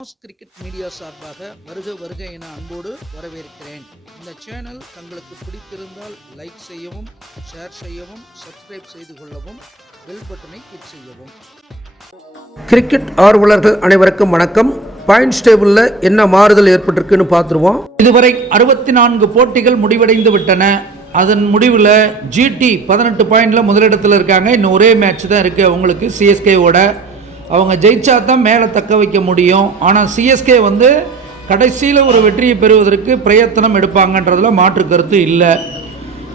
Cricket media சார்பாக வருக வருக என அன்போடு வரவேற்கிறேன். இந்த சேனல் தங்களுக்கு பிடித்திருந்தால் லைக் செய்யவும், ஷேர் செய்யவும், சப்ஸ்கிரைப் செய்து கொள்ளவும், பெல் பட்டனை கிளிக் செய்யவும். கிரிக்கெட் ஆர்வலர்கள் அனைவருக்கும் வணக்கம். பாயிண்ட்ஸ் டேபிளில் என்ன மாறுதல் ஏற்பட்டிருக்குன்னு பார்த்துருவோம். இதுவரை 64 போட்டிகள் முடிவடைந்து விட்டன. அதன் முடிவில் ஜிடி 18 பாயிண்டில் முதலிடத்தில் இருக்காங்க. இன்னும் ஒரே மேட்ச் தான் இருக்குது அவங்களுக்கு சிஎஸ்கேவோட. அவங்க ஜெயிச்சா தான் மேலே தக்க வைக்க முடியும். ஆனால் சிஎஸ்கே கடைசியில் ஒரு வெற்றியை பெறுவதற்கு பிரயத்தனம் எடுப்பாங்கன்றதில் மாற்று கருத்து இல்லை.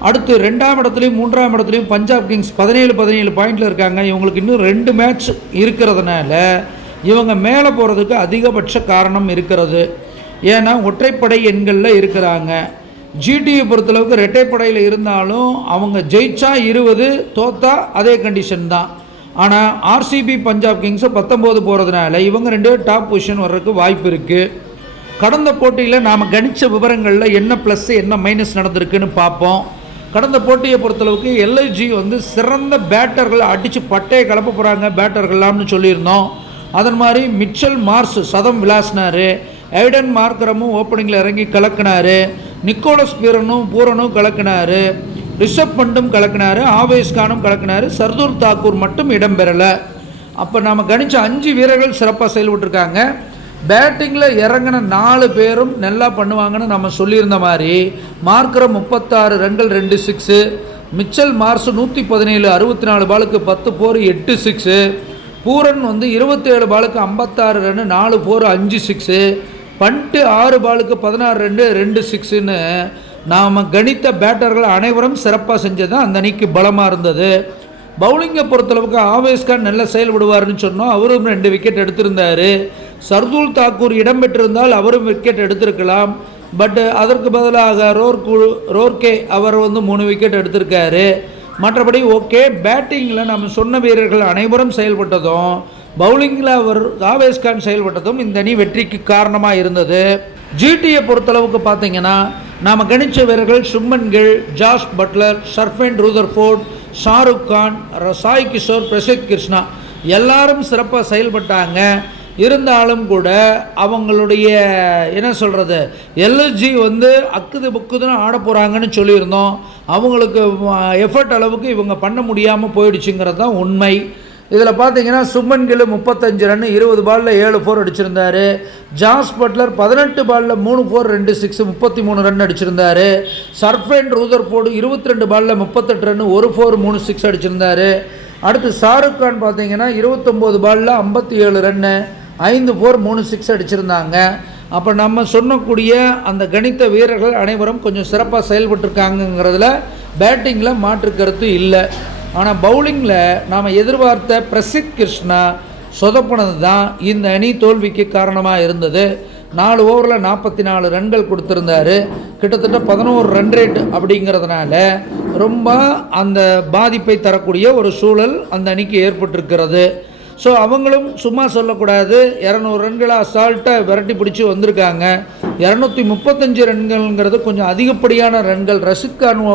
அடுத்து 2ஆம் இடத்துலையும் 3ஆம் இடத்துலையும் பஞ்சாப் கிங்ஸ் 17 பாயிண்டில் இருக்காங்க. இவங்களுக்கு இன்னும் 2 மேட்ச் இருக்கிறதுனால இவங்க மேலே போகிறதுக்கு அதிகபட்ச காரணம் இருக்கிறது. ஏன்னா ஒற்றைப்படை எண்களில் இருக்கிறாங்க. ஜிடியை பொறுத்தளவுக்கு ரெட்டைப்படையில் இருந்தாலும் அவங்க ஜெயிச்சா 20, தோத்தா அதே கண்டிஷன் தான். ஆனால் ஆர்சிபி பஞ்சாப் கிங்ஸை 19 போகிறதுனால இவங்க 2 டாப் பொசிஷன் வர்றதுக்கு வாய்ப்பு இருக்குது. கடந்த போட்டியில் நாம் கணித்த விவரங்களில் என்ன ப்ளஸ் என்ன மைனஸ் நடந்திருக்குன்னு பார்ப்போம். கடந்த போட்டியை பொறுத்தளவுக்கு எல்ஐஜி சிறந்த பேட்டர்கள் அடித்து பட்டையை கிளப்ப போகிறாங்க பேட்டர்கள்லாம்னு சொல்லியிருந்தோம். அதன் மாதிரி மிச்சல் மார்ஸ் சதம் விளாசினார். ஐடன் மார்க்கரமும் ஓப்பனிங்கில் இறங்கி கலக்கினார். நிக்கோலஸ் பூரனும் கலக்கினார். ரிஷப் பண்டும் கலக்கினார். ஆவேஸ் கானும் கலக்கினார். சர்தூல் தாக்கூர் மட்டும் இடம்பெறலை. அப்போ நாம் கணிச்ச 5 வீரர்கள் சிறப்பாக செயல்பட்டுருக்காங்க. பேட்டிங்கில் இறங்கின 4 பேரும் நல்லா பண்ணுவாங்கன்னு நம்ம சொல்லியிருந்த மாதிரி மார்க்கரம் 36 ரன்கள் 2 6, மிச்சல் மார்ஸ் 117 64 பாலுக்கு 10 4 8 6, பூரன் 27 பாலுக்கு 56 ரன் 4 4 5 6, பண்ட்டு 6 பாலுக்கு 16 ரன் 2 6ன்னு நாம் கணித்த பேட்டர்கள் அனைவரும் சிறப்பாக செஞ்சது அந்த அணிக்கு பலமாக இருந்தது. பவுலிங்கை பொறுத்தளவுக்கு ஆவேஸ்கான் நல்லா செயல்படுவார்னு சொன்னோம். அவரும் 2 விக்கெட் எடுத்திருந்தார். சர்தூல் தாக்கூர் இடம்பெற்றிருந்தால் அவரும் விக்கெட் எடுத்திருக்கலாம். பட் அதற்கு பதிலாக ரோர்கே அவர் 3 விக்கெட் எடுத்திருக்காரு. மற்றபடி ஓகே, பேட்டிங்கில் நம்ம சொன்ன வீரர்கள் அனைவரும் செயல்பட்டதும் பவுலிங்கில் ஆவேஸ்கான் செயல்பட்டதும் இந்த அணி வெற்றிக்கு காரணமாக இருந்தது. ஜிடியை பொறுத்தளவுக்கு பார்த்தீங்கன்னா நாம் கணிச்ச வீரர்கள் Shubman Gill, Jos Buttler, Sherfane Rutherford, Shahrukh Khan, Sai Kishore, Prasidh Krishna எல்லாரும் சிறப்பாக செயல்பட்டாங்க. இருந்தாலும் கூட அவங்களுடைய எல்எஸ்ஜி அக்குது புக்குதுன்னு ஆட போகிறாங்கன்னு சொல்லியிருந்தோம். அவங்களுக்கு எஃபர்ட் அளவுக்கு இவங்க பண்ண முடியாமல் போயிடுச்சுங்கிறது தான் உண்மை. இதில் பார்த்தீங்கன்னா சுப்மன் கில் 35 ரன் 20 பாலில் 7 4 அடிச்சிருந்தார். ஜாஸ் பட்லர் 18 பாலில் 3 4 2 6 33 ரன் அடிச்சிருந்தார். சர்ஃபேன் ரூதர்ஃபோர்டு 22 பாலில் 38 ரன் 1 4 3 6 அடிச்சிருந்தார். அடுத்து ஷாருக் கான் பார்த்தீங்கன்னா 29 பாலில் 57 ரன் 5 4 3 6 அடிச்சிருந்தாங்க. அப்போ நம்ம சொன்னக்கூடிய அந்த கணித்த வீரர்கள் அனைவரும் கொஞ்சம் சிறப்பாக செயல்பட்டுருக்காங்கங்கிறதுல பேட்டிங்கில் மாற்று கருத்து இல்லை. ஆனால் பவுலிங்கில் நாம் எதிர்பார்த்த பிரசித் கிருஷ்ணா சொதப்பினது தான் இந்த அணி தோல்விக்கு காரணமாக இருந்தது. 4 ஓவரில் 44 ரன்கள் கொடுத்துருந்தார். கிட்டத்தட்ட 11 ரன் ரேட் அப்படிங்கிறதுனால ரொம்ப அந்த பாதிப்பை தரக்கூடிய ஒரு சூழல் அந்த அணிக்கு ஏற்பட்டிருக்கிறது. ஸோ அவங்களும் சும்மா சொல்லக்கூடாது. 200 ரன்களை அசால்ட்டாக விரட்டி பிடிச்சி வந்திருக்காங்க. 235 ரன்கள்ங்கிறது கொஞ்சம் அதிகப்படியான ரன்கள். ரஷித் கான்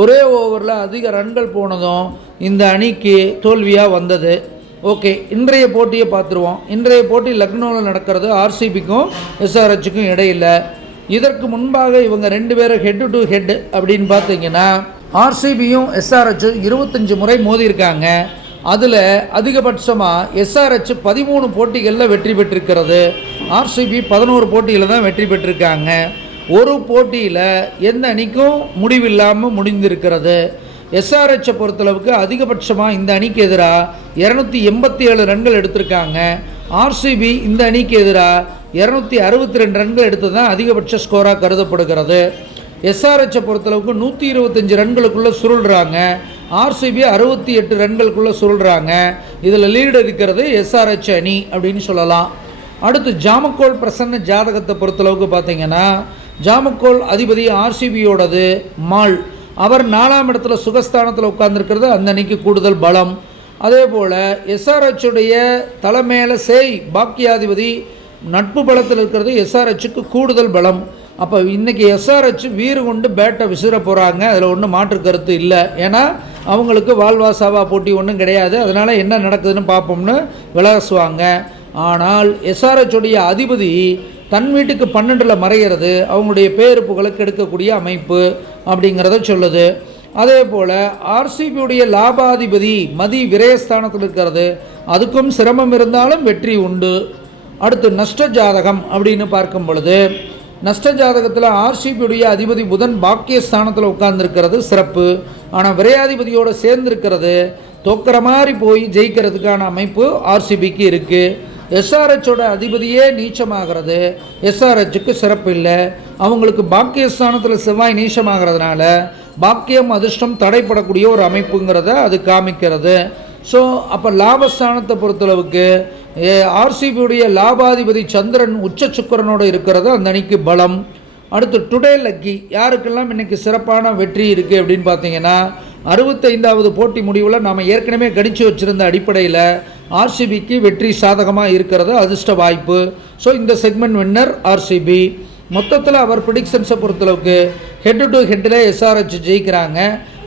ஒரே ஓவரில் அதிக ரன்கள் போனதும் இந்த அணிக்கு தோல்வியாக வந்தது. ஓகே, இன்றைய போட்டியை பார்த்துருவோம். இன்றைய போட்டி லக்னோவில் நடக்கிறது. ஆர்சிபிக்கும் எஸ்ஆர்ஹெச்சுக்கும் இடையில். இதற்கு முன்பாக இவங்க 2 பேரும் ஹெட் டு ஹெட் அப்படின்னு பார்த்தீங்கன்னா ஆர்சிபியும் எஸ்ஆர்ஹெச்சும் 25 முறை மோதியிருக்காங்க. அதில் அதிகபட்சமாக எஸ்ஆர்ஹெச் 13 போட்டிகளில் வெற்றி பெற்றிருக்கிறது. ஆர்சிபி 11 போட்டியில் தான் வெற்றி பெற்றிருக்காங்க. ஒரு போட்டியில் எந்த அணிக்கும் முடிவில்லாமல் முடிந்திருக்கிறது. எஸ்ஆர்ஹெச்சை பொறுத்தளவுக்கு அதிகபட்சமாக இந்த அணிக்கு எதிராக 287 ரன்கள் எடுத்திருக்காங்க. ஆர்சிபி இந்த அணிக்கு எதிராக 262 ரன்கள் எடுத்து தான் அதிகபட்ச ஸ்கோராக கருதப்படுகிறது. எஸ்ஆர்ஹெச்சை பொறுத்தளவுக்கு 125 ரன்களுக்குள்ளே சுருள்றாங்க. ஆர்சிபி 68 ரன்களுக்குள்ளே சுருள்றாங்க. இதில் லீடு இருக்கிறது எஸ்ஆர்ஹெச் அணி அப்படின்னு சொல்லலாம். அடுத்து ஜாமக்கோல் பிரசன்ன ஜாதகத்தை பொறுத்தளவுக்கு பார்த்தீங்கன்னா ஜாமக்கோல் அதிபதி ஆர்சிபியோடது மால். அவர் 4ஆம் இடத்துல சுகஸ்தானத்தில் உட்கார்ந்துருக்கிறது அந்த அணிக்கு கூடுதல் பலம். அதே போல் எஸ்ஆர்ஹெச்சுடைய தலைமையில பாக்கியாதிபதி நட்பு பலத்தில் இருக்கிறது எஸ்ஆர்ஹெச்சுக்கு கூடுதல் பலம். அப்போ இன்றைக்கி எஸ்ஆர்ஹெச் வீறு கொண்டு பேட்டை விசிற போகிறாங்க. அதில் ஒன்றும் மாற்று கருத்து இல்லை. ஏன்னா அவங்களுக்கு வாழ்வா சாவா போட்டி ஒன்றும் கிடையாது. அதனால் என்ன நடக்குதுன்னு பார்ப்போம்னு விளாசுவாங்க. ஆனால் எஸ்ஆர்ஹெச்சுடைய அதிபதி தன் வீட்டுக்கு 12ல் மறைகிறது அவங்களுடைய பேரு புகழை கெடுக்கக்கூடிய அமைப்பு அப்படிங்கிறத சொல்லுது. அதே போல் ஆர்சிபியுடைய லாபாதிபதி மதி விரயஸ்தானத்தில் இருக்கிறது, அதுக்கும் சிரமம் இருந்தாலும் வெற்றி உண்டு. அடுத்து நஷ்ட ஜாதகம் அப்படின்னு பார்க்கும் பொழுது நஷ்ட ஜாதகத்தில் ஆர்சிபியுடைய அதிபதி புதன் பாக்கியஸ்தானத்தில் உட்கார்ந்துருக்கிறது சிறப்பு. ஆனால் விரையாதிபதியோடு சேர்ந்துருக்கிறது தோக்கிற மாதிரி போய் ஜெயிக்கிறதுக்கான அமைப்பு ஆர்சிபிக்கு இருக்குது. எஸ்ஆர்ஹெச்சோட அதிபதியே நீச்சமாகிறது, எஸ்ஆர்ஹெச்சுக்கு சிறப்பு இல்லை. அவங்களுக்கு பாக்கியஸ்தானத்தில் செவ்வாய் நீச்சமாகிறதுனால பாக்கியம் அதிர்ஷ்டம் தடைப்படக்கூடிய ஒரு அமைப்புங்கிறத அது காமிக்கிறது. ஸோ அப்போ லாபஸ்தானத்தை பொறுத்தளவுக்கு ஆர்சிபியுடைய லாபாதிபதி சந்திரன் உச்ச சுக்கிரனோடு இருக்கிறது அந்த அணிக்கு பலம். அடுத்து டுடே லக்கி யாருக்கெல்லாம் இன்றைக்கி சிறப்பான வெற்றி இருக்குது அப்படின்னு பார்த்தீங்கன்னா 65வது போட்டி முடிவில் நாம் ஏற்கனவே கணிச்சு வச்சுருந்த அடிப்படையில் ஆர்சிபிக்கு வெற்றி சாதகமாக இருக்கிறது அதிர்ஷ்ட வாய்ப்பு. ஸோ இந்த செக்மெண்ட் வின்னர் ஆர்சிபி. மொத்தத்தில் அவர் ப்ரிடிக்ஷன்ஸை பொறுத்தளவுக்கு ஹெட் டு ஹெட்டில் எஸ்ஆர்ஹெச் ஜெயிக்கிறாங்க.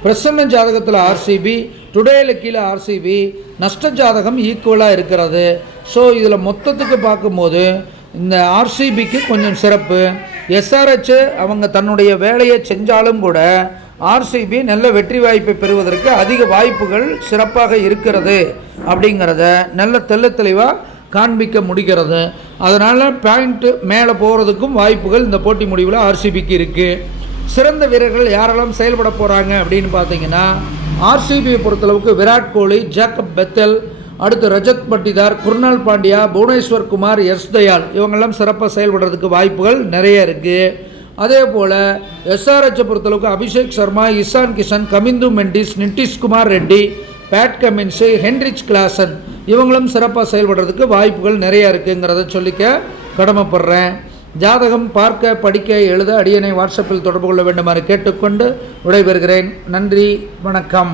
பிரசன்ன ஜாதகத்தில் ஆர்சிபி, டுடே லக்கியில் ஆர்சிபி, நஷ்ட ஜாதகம் ஈக்குவலாக இருக்கிறது. ஸோ இதில் மொத்தத்துக்கு பார்க்கும்போது இந்த ஆர்சிபிக்கு கொஞ்சம் சிறப்பு. எஸ்ஆர்ஹெச் அவங்க தன்னுடைய வேலையை செஞ்சாலும் கூட ஆர்சிபி நல்ல வெற்றி வாய்ப்பை பெறுவதற்கு அதிக வாய்ப்புகள் சிறப்பாக இருக்கிறது அப்படிங்கிறத நல்ல தெளிவாக காண்பிக்க முடிகிறது. அதனால் பாயிண்ட்டு மேலே போகிறதுக்கும் வாய்ப்புகள் இந்த போட்டி முடிவில் ஆர்சிபிக்கு இருக்குது. சிறந்த வீரர்கள் யாரெல்லாம் செயல்பட போகிறாங்க அப்படின்னு பார்த்தீங்கன்னா ஆர்சிபியை பொறுத்தளவுக்கு விராட் கோலி, ஜேக்கப் பெத்தல், அடுத்து ரஜத் பட்டிதார், குர்னால் பாண்டியா, புவனேஸ்வர் குமார், எஸ் தயால் இவங்கெல்லாம் சிறப்பாக செயல்படுறதுக்கு வாய்ப்புகள் நிறைய இருக்குது. அதே போல் எஸ்ஆர்ஹெச்சை பொறுத்தளவுக்கு Abhishek Sharma, Ishan Kishan, Kamindu Mendis, Nitish Kumar Reddy, Pat Cummins, Heinrich Klaasen இவங்களும் சிறப்பாக செயல்படுறதுக்கு வாய்ப்புகள் நிறையா இருக்குங்கிறத சொல்லிக்க கடமைப்படுறேன். ஜாதகம் பார்க்க, படிக்க, எழுத அடியனை வாட்ஸ்அப்பில் தொடர்பு கொள்ள வேண்டுமாறு கேட்டுக்கொண்டு விடைபெறுகிறேன். நன்றி, வணக்கம்.